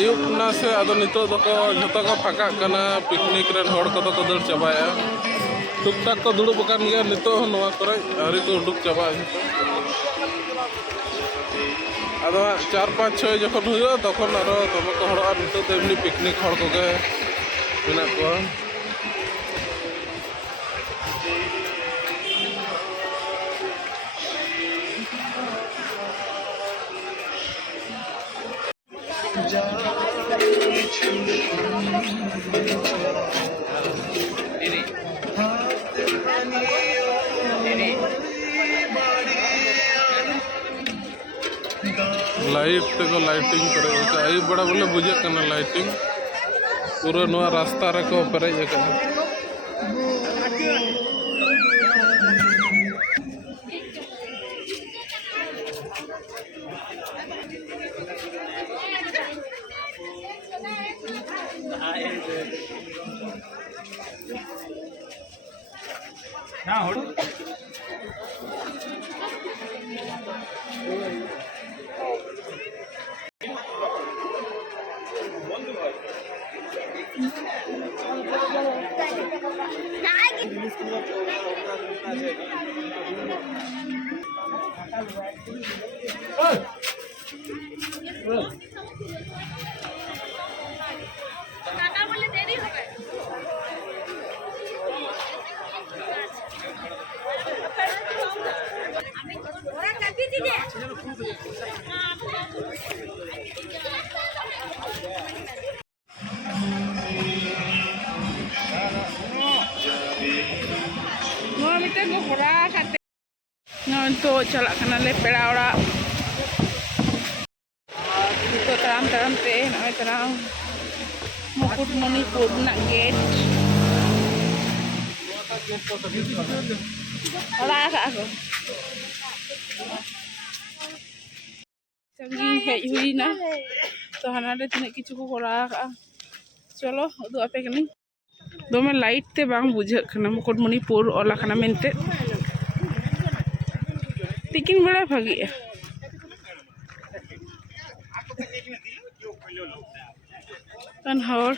आयुब ना से अदो नितो दको झोतो को फाका कना पिकनिक रेन होड़ को दको दड़ चबाया टुक टाक को दुड़ुब कान गया नितो नवा करे आरी को उडुक चबा झोतो अदो 4 5 6 जखन हुयो तखन आरो तमे को होड़ नितो तो एमनी पिकनिक होड़ को गे मेना को लाइट को लाइटिंग करे आयुब बड़ा बोले बुझे कना लाइटिंग पूरा नवा रास्ता रे को पेरेज कना तो चला ले पेड़ा ओड़ा तो तराम तराम ते नय तराम मुकुटमणिपुर ना गेट ओड़ा का को संगी हेज हुई ना तो हानारे तिने किछु को कोरा का चलो उदु आपे कनी दोमे लाइट ते बांग बुझे खना मुकुटमणिपुर ओला खना मेनते तिकिन बड़ा भागी तन हर